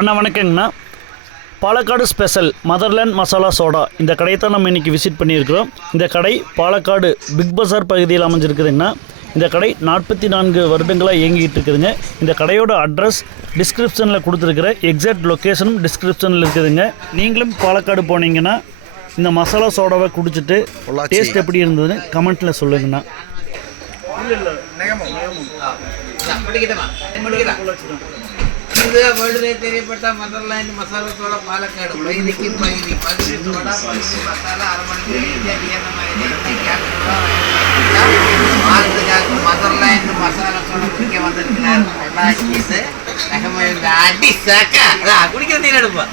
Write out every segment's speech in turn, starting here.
அண்ணா வணக்கங்கண்ணா. Palakkad special motherland masala soda இந்த கடையை தான் நம்ம இன்றைக்கி விசிட் பண்ணியிருக்கிறோம். இந்த கடை பாலக்காடு பிக் பஸார் பகுதியில் அமைஞ்சிருக்குதுங்கண்ணா. இந்த கடை 44 வருடங்களாக இயங்கிட்டு இருக்குதுங்க. இந்த கடையோட அட்ரஸ் டிஸ்கிரிப்ஷனில் கொடுத்துருக்குற எக்ஸாக்ட் லொக்கேஷனும் டிஸ்கிரிப்ஷனில் இருக்குதுங்க. நீங்களும் பாலக்காடு போனீங்கன்னா இந்த மசாலா சோடாவை குடிச்சிட்டு டேஸ்ட் எப்படி இருந்ததுன்னு கமெண்ட்டில் சொல்லுங்கண்ணா. இது வேர்ல்டுலே தெரியப்பட்ட மதர்லேண்ட் மசாலா சோடா பாலக்காடு பகுதிக்கு பகுதி soda masala motherland masala soda குடிக்க வந்திருக்கிறார். பொள்ளாச்சிட்டு அடி சாக்கா குடிக்கிறது எடுப்பா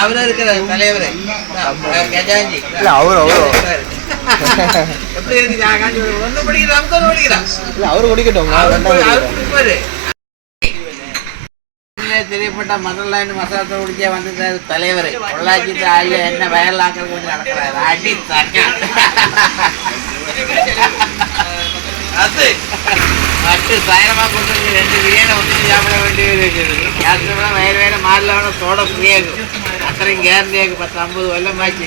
அவரும் இருக்கிற தலைவர் கஜாஞ்சி எப்படி இருக்கு ஒன்றும் படிக்கிறான் நமக்கு ஒன்று படிக்கிறான் அவரு குடிக்கட்டும் குடிப்பாரு. தெரியப்பட்ட மதர்லேண்ட் மசாலா குடிக்க வந்திருக்காரு தலைவர். பொள்ளாச்சி ஆளு என்ன வயல் ஆக்கிறது கொஞ்சம் நடக்கிறாரு. அடி சாக்கா அது மற்ற சாயமாக கொண்டு 2 பிரியாணி ஒன்று சாப்பிட வேண்டியது இருக்குது. யாத்திரை வயல் வேலை மாடல வேணும் சோட ஃப்ரீயாகும். அத்தனையும் கேரண்டியாகும். 10-50 வருடமாச்சு.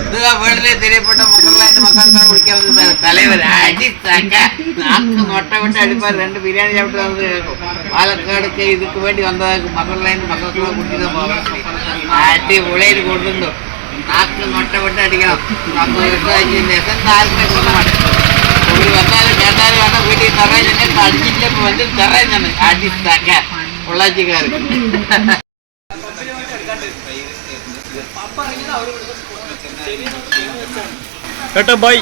இதுதான் வேர்ல்டுலே தெரியப்பட்ட மதர்லேண்ட் மசாலா குடிக்க வந்திருக்காரு தலைவர். அடி சாக்கா நாக்கு மொட்டை விட்டு அடிப்பார். 2 பிரியாணி சாப்பிட்டு வந்து பாலக்காடுக்கு இதுக்கு வேண்டி வந்ததுக்கு மதர்லேண்ட் மசாலா குடிச்சு தான் போவோம். அடி உழையிட்டு கொண்டு இருந்தோம். நாக்கு மொட்டை விட்டு அடிக்கலாம். 50 வருஷம் ஆச்சு. இந்த எசன்ஸ் யாருக்குமே கொடுக்க மாட்டேன். இப்படி வந்தாலும் கேட்டாலும் வேணா வீட்டுக்கு தரேன் சொன்னேன். அடிச்சுட்டு இப்போ வந்து தரேன் சொன்னேன். அடி சாக்கா பொள்ளாச்சிக்காருக்கு. டாடா பாய்.